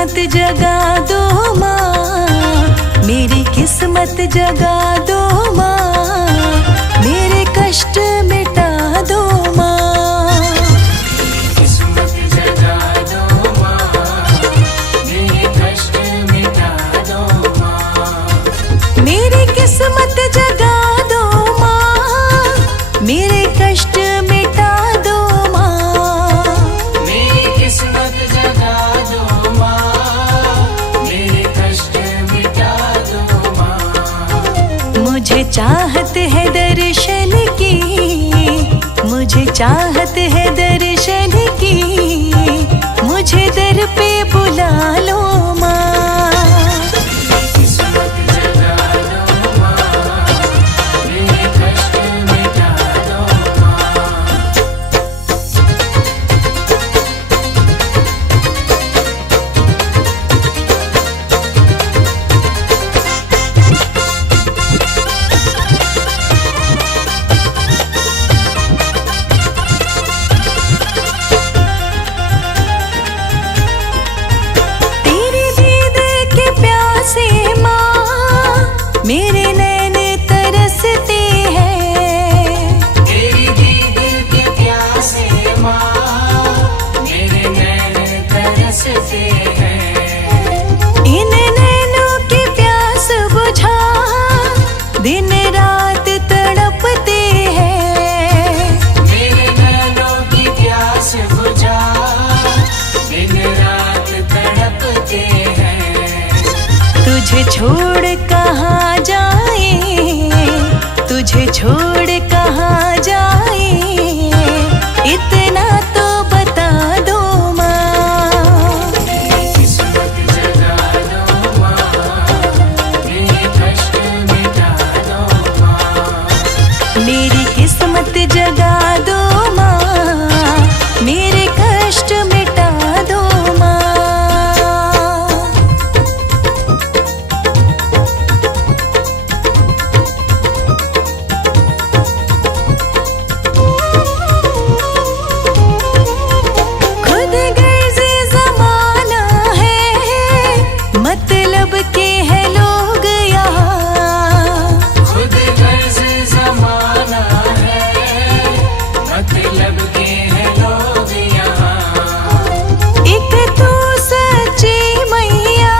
किस्मत जगा दो माँ, मेरी किस्मत जगा दो माँ, मेरे कष्ट मिटा दो माँ। किस्मत जगा दो माँ, मेरे कष्ट मिटा दो माँ। मेरी किस्मत जगा दो माँ, मेरे कष्ट मिटा दो माँ। मेरी किस्मत जगा दो माँ, मेरे कष्ट मिटा दो माँ। मुझे चाहत है दर्शन की, मुझे चाहत है दर्शन की, मुझे दर पे बुला लो माँ। किस्मत जगा दो माँ, मेरे कष्ट मिटा दो माँ। तेरे दीद के प्यासे माँ, मेरे नैन तरसते हैं। तेरी दीद के प्यासे माँ, मेरे नैन तरसते हैं। इन नैनों की प्यास बुझा, दिन रात तड़पते हैं। मेरे नैनों की प्यास बुझा, दिन रात तड़पते हैं। तुझे छोड़ कहाँ जाए, तुझे छोड़ कहाँ जाए, इतना तो बता दो माँ। किस्मत जगा दो माँ, मेरे कष्ट मिटा दो माँ। मेरी किस्मत जगा दो माँ, मेरे कष्ट मिटा दो माँ। खुद गर्ज़े ज़माना है, मतलब के हैं लोग यहाँ। खुद गर्ज़ ज़माना है, मतलब के हैं लोग यहाँ। एक तू सच्ची मैया,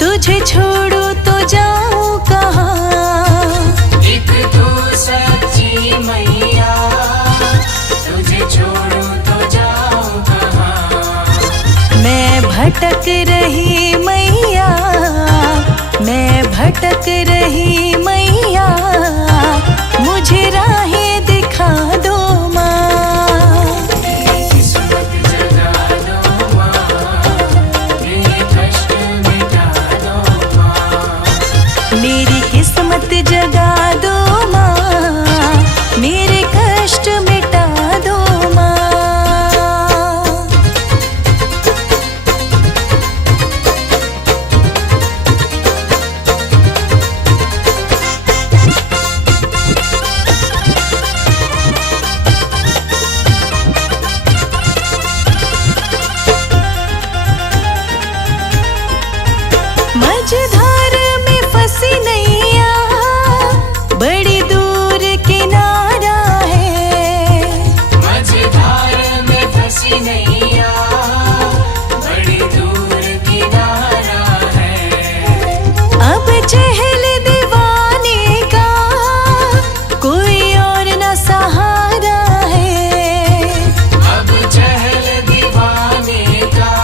तुझे छोड़ो तो जाऊं कहाँ। एक तू सच्ची मैया, तुझे छोड़ो तो जाऊं कहाँ। मैं भटक रही मैया, मैं भटक रही मैया, मुझे राहें दिखा दो माँ। किस्मत जगा दो माँ, मेरे कष्ट मिटा दो माँ। मेरी किस्मत जगा दो माँ, मेरे कष्ट मिटा दो माँ। मझधार में फंसी नैया, बड़ी दूर किनारा है। मझधार में फंसी नैया, बड़ी दूर किनारा है। अब चहल दीवाने का कोई और न सहारा है। अब चहल दीवाने का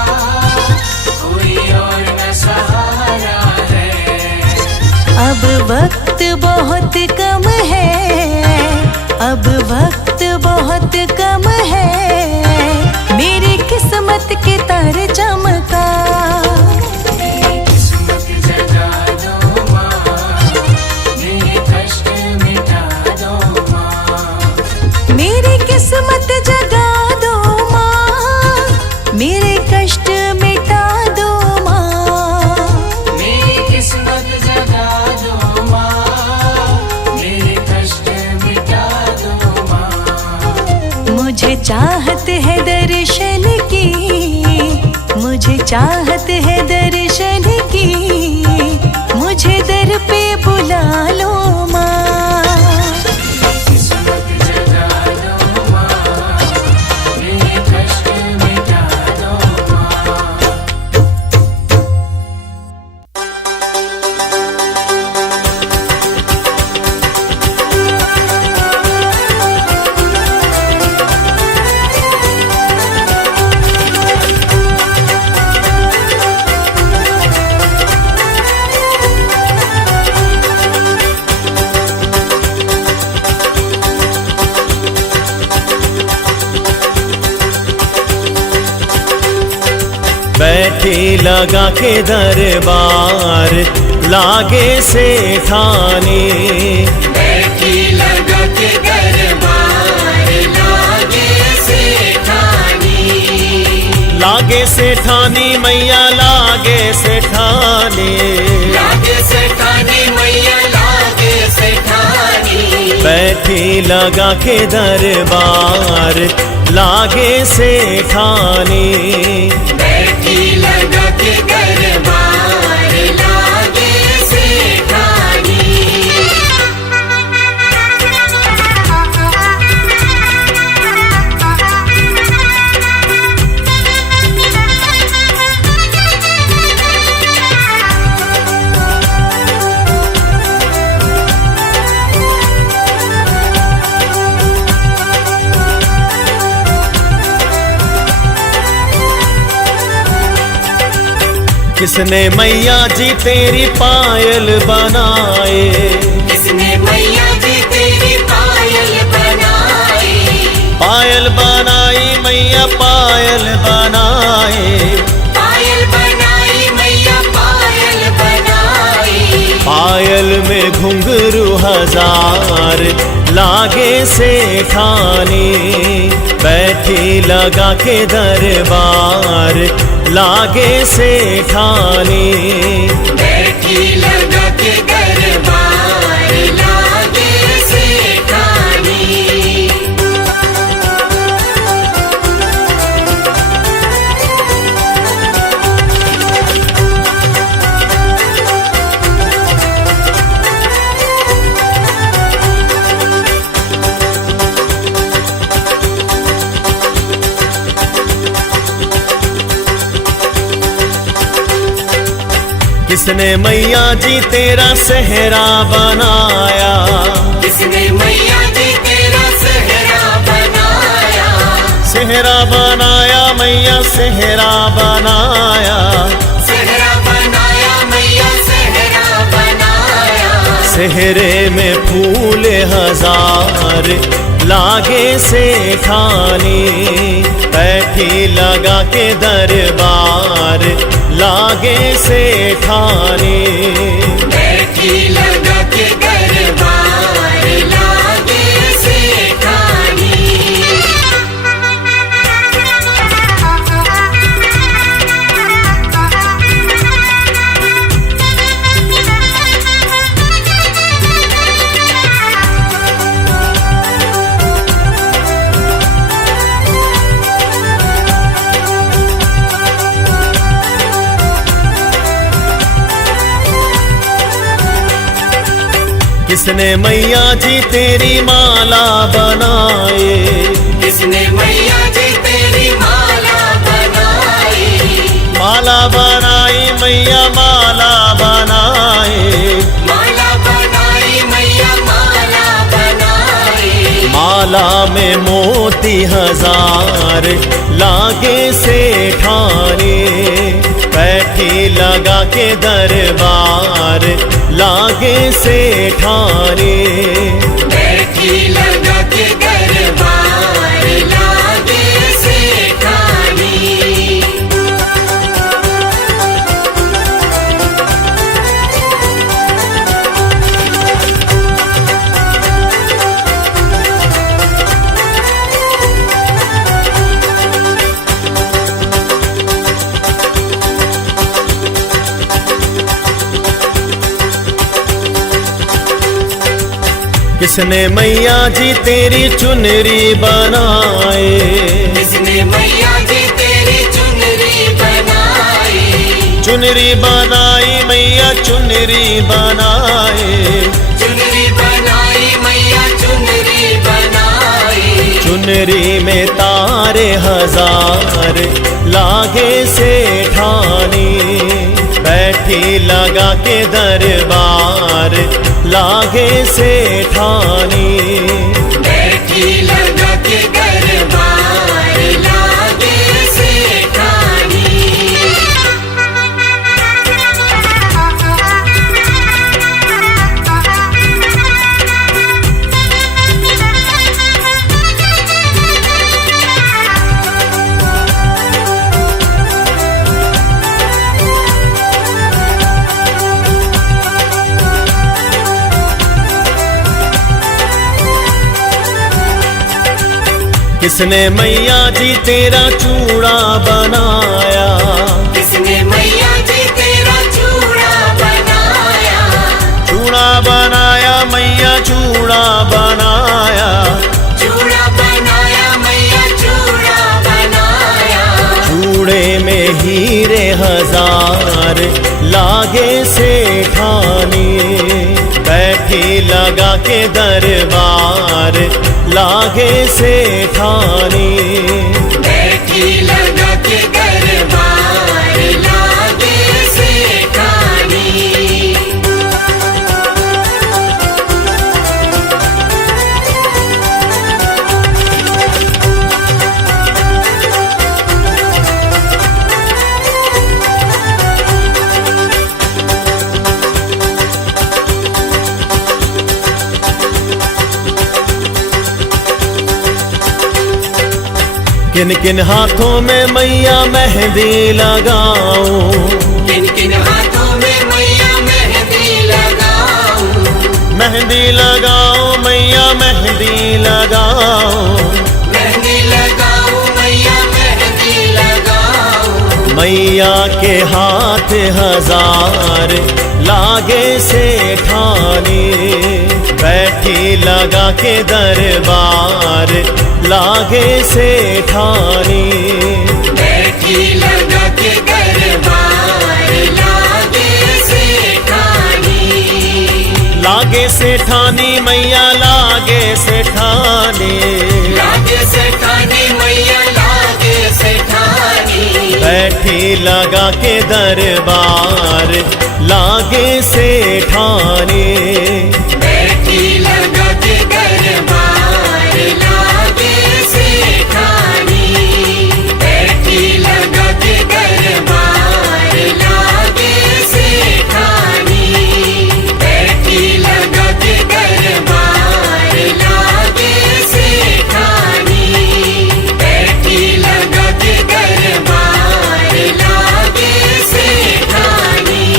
कोई और न सहारा है। अब वक्त बहुत कम है, अब वक्त बहुत कम है, मेरी किस्मत के तारे चमका। किस्मत जगा दो माँ, मेरे कष्ट मिटा दो माँ। मेरी किस्मत जगा दो माँ, मेरे कष्ट मिटा दो माँ। मेरी किस्मत जगा दो माँ, मेरे कष्ट मिटा दो माँ। मुझे चाहत है दर्शन की, मुझे चाहत है दर्शन की, मुझे दर पे बुला लो माँ। किस्मत जगा दो माँ, मेरे कष्ट मिटा दो माँ। बैठी लगा के दरबार लागे सेठानी, बैठी लगा के दरबार लागे सेठानी। लागे सेठानी मैया लागे सेठानी, लागे सेठानी मैया लागे सेठानी। बैठी लगा के दरबार लागे सेठानी, बैठी लगा के दरबार लागे सेठानी। किसने मैया जी तेरी पायल बनाए, किसने मैया जी तेरी पायल बनाई। पायल बनाई मैया पायल बनाए, पायल बनाई मैया पायल बनाई। पायल में घुंघरू हजार लागे सेठानी, बैठी लगा के दरबार लागे सेठानी, बैठी लगा के दरबार लागे सेठानी। किसने मैया जी तेरा सेहरा बनाया, किसने मैया जी तेरा सेहरा बनाया। सेहरा बनाया मैया सेहरा बनाया, सेहरा बनाया मैया सेहरा बनाया। सेहरे में फूल हजार लागे सेठानी, बैठी लगा के दरबार लागे सेठानी, बैठी लगा के दरबार लागे सेठानी। किसने मैया जी तेरी माला बनाए, किसने मैया जी तेरी माला बनाई। माला बनाई मैया माला बनाए, माला बनाई मैया माला बनाई। माला में मोती हजार लागे सेठानी, बैठी लगा के दरबार लागे सेठानी, बैठी लगा के दरबार लागे सेठानी। किसने मैया जी तेरी चुनरी बनाए, किसने मैया जी तेरी चुनरी बनाई। चुनरी बनाई मैया चुनरी बनाए, चुनरी बनाई मैया चुनरी बनाई। चुनरी में तारे हजार लागे सेठानी, बैठी लगा के दरबार लागे सेठानी। बैठी लगा के दरबार लागे सेठानी। किसने मैया जी तेरा चूड़ा बनाया, किसने मैया जी तेरा चूड़ा बनाया। चूड़ा बनाया मैया चूड़ा बनाया, चूड़ा बनाया मैया चूड़ा बनाया। चूड़े में हीरे हजार लागे सेठानी, बैठी लगा के दरबार लागे सेठानी। बैठी लगा के दरबार लागे सेठानी। किन किन हाथों में मैया मेहंदी लगाऊं, किन किन हाथों में मैया मेहंदी लगाऊं। मेहंदी लगाओ मैया मेहंदी लगाओ, मेहंदी लगाऊं मैया मेहंदी लगाऊं। मैया के हाथ हजार लागे सेठानी, बैठी लगा के दरबार लागे सेठानी। बैठी लगा के दरबार लागे सेठानी। लागे सेठानी मैया लागे सेठानी, लागे सेठानी मैया लागे सेठानी। बैठी लगा के दरबार लागे सेठानी। बैठी लगा के दरबार लागे सेठानी। बैठी लगा के दरबार लागे सेठानी। बैठी लगा के दरबार लागे सेठानी। बैठी लगा के दरबार लागे सेठानी।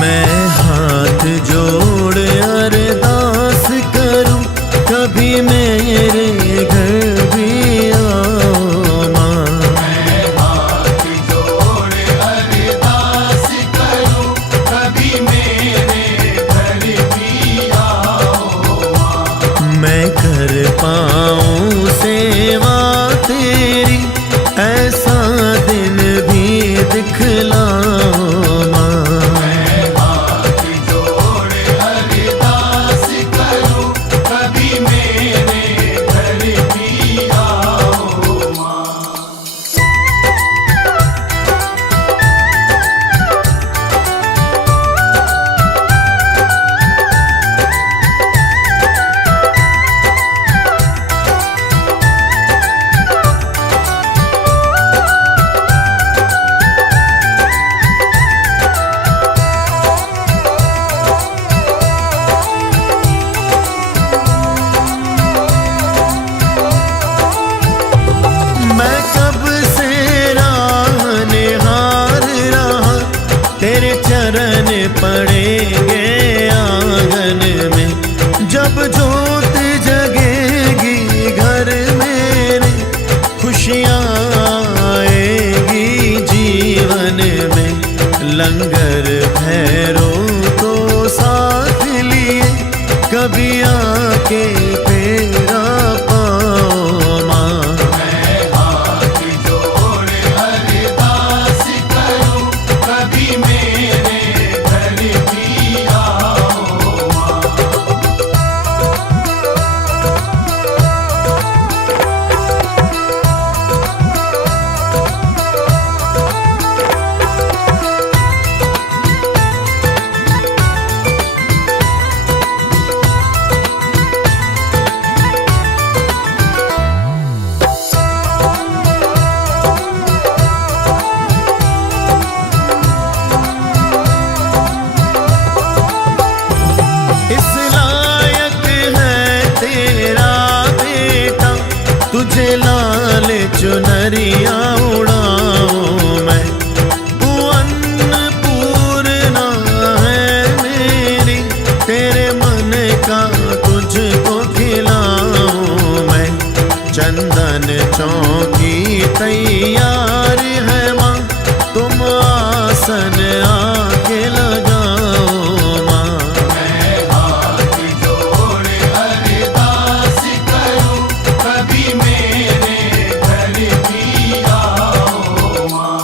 मैं हाथ जोड़ अरदास करूं, कभी मेरे घर भी आओ माँ। मैं हाथ जोड़ अरदास करूं, कभी मेरे घर भी आओ माँ। मैं कर पाऊं सेवा तेरी, ऐसा दिन भी दिखलाओ माँ। चंदन चौकी तैयार है माँ, तुम आसन आके लगाओ माँ। मैं हाथ जोड़ अरदास करूं, कभी मेरे घर भी आओ माँ।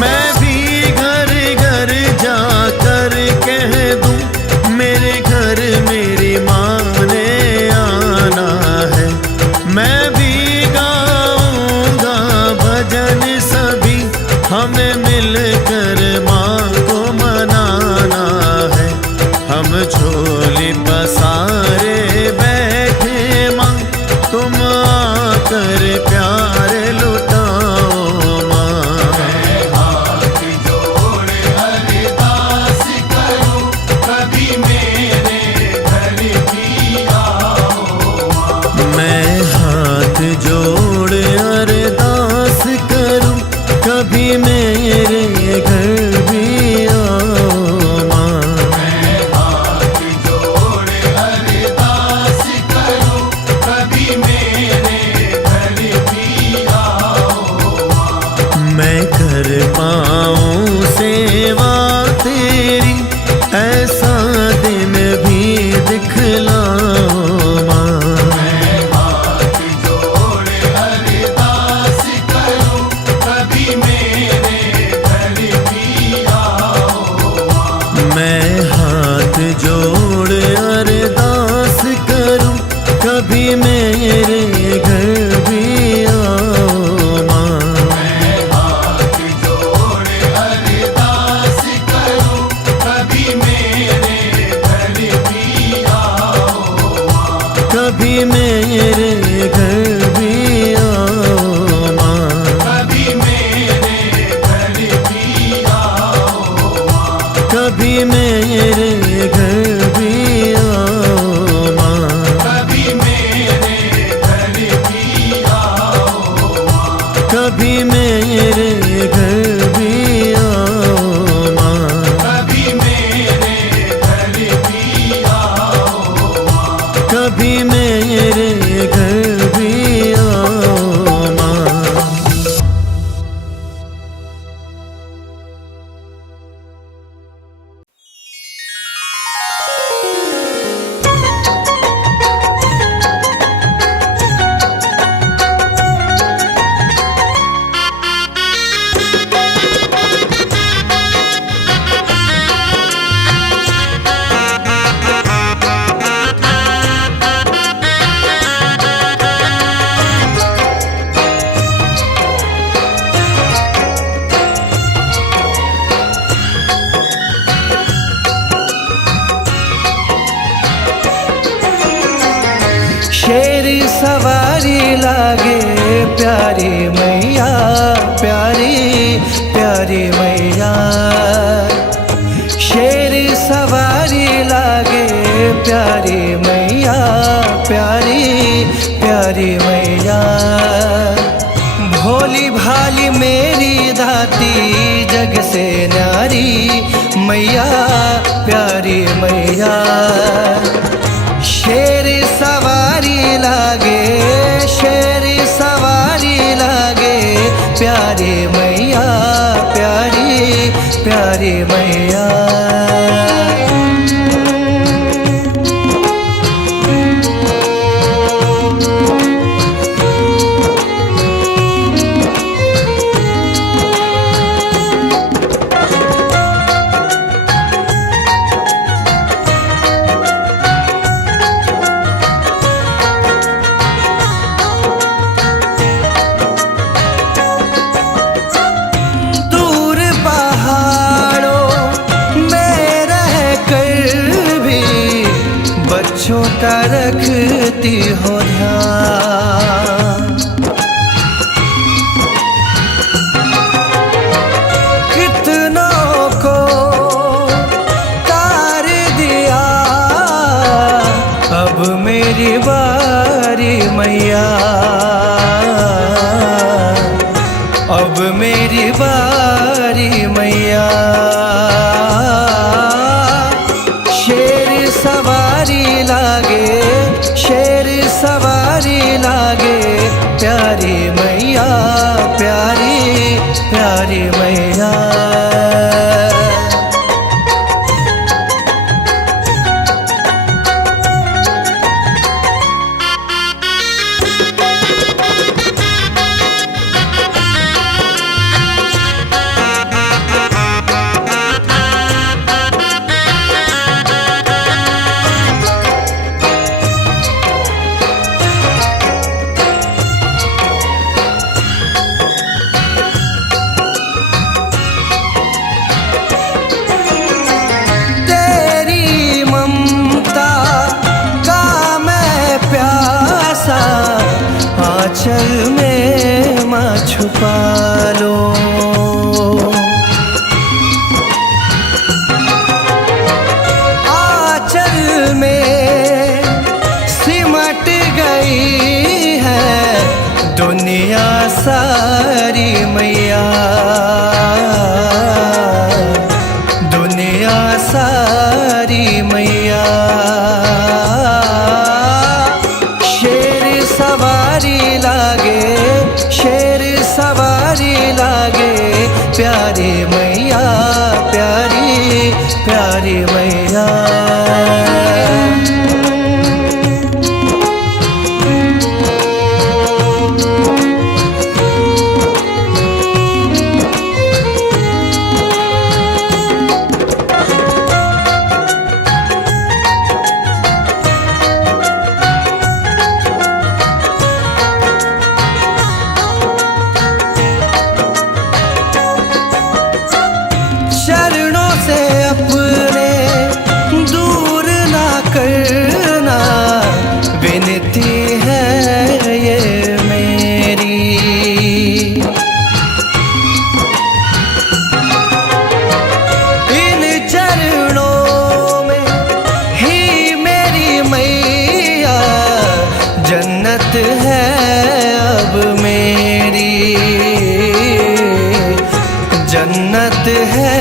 मैं भी घर घर जाकर कह दूं, मेरे घर मेरी माँ ने आना है। मैं भी गाऊंगा भजन सभी, हमें मिलकर माँ को मनाना है। हम झोली पसारे बैठे माँ, तुम आकर प्यार लुटाओ माँ। मैं हाथ जोड़ अरदास करूं, कभी मेरे घर भी आओ माँ। मैं हाथ जोड़ अरदास करूं, कभी मेरे घर भी आओ माँ। मैं हाथ जोड़ अरदास करूं, कभी मेरे घर भी आओ माँ। मैं कर पाऊं सेवा तेरी, ऐसा दिन भी दिखलाओ माँ। मैं हाथ जोड़ अरदास करूं, कभी मेरे घर भी आओ माँ। मैं हाथ जोड़ अरदास करूं, कभी मेरे घर भी आओ माँ। मैं हाथ जोड़ अरदास करूं, कभी मेरे घर भी आओ माँ। कभी मेरे घर भी आओ माँ। कभी मेरे घर भी आओ माँ। कभी मेरे घर भी आओ माँ। कभी मेरे घर भी आओ माँ। कभी मेरे घर भी आओ माँ। कभी मेरे घर भी आओ माँ। कभी मेरे घर भी आओ माँ। शेर सवारी लागे प्यारी मैया, प्यारी प्यारी मैया। शेर सवारी लागे प्यारी मैया, प्यारी प्यारी मैया। भोली भाली मेरी दाती जग से न्यारी मैया, प्यारी मैया। शेर सवारी लागे, शेर सवारी लागे प्यारी मैया, प्यारी प्यारी मैया। छोटा रखती हो ध्यान, बारी मैया। शेर सवारी लागे, शेर सवारी लागे, प्यारी मैया, प्यारी प्यारी मैया। आंचल में माँ छुपा लो, आंचल में सिमट गई है दुनिया सारी मैया, दुनिया सारी मैया। सवारी लागे, शेर सवारी लागे, प्यारी मैया, प्यारी प्यारी मैया। चरणों से अपने दूर ना करना, विनती है ये मेरी। इन चरणों में ही मेरी मैया, जन्नत है अब मेरी, जन्नत है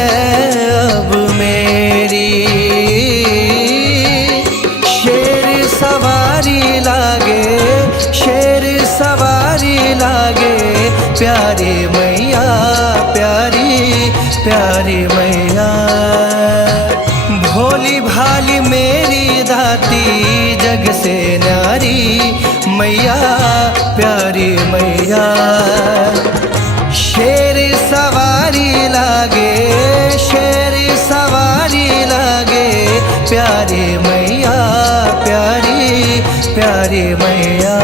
अब मेरी। शेर सवारी लागे, शेर सवारी लागे, प्यारी मैया, प्यारी प्यारी मैया। भोली भाली मेरी दाती, जग से न्यारी मैया, प्यारी मैया। शेर सवारी लागे, शेर सवारी लागे, प्यारी मैया, प्यारी प्यारी मैया।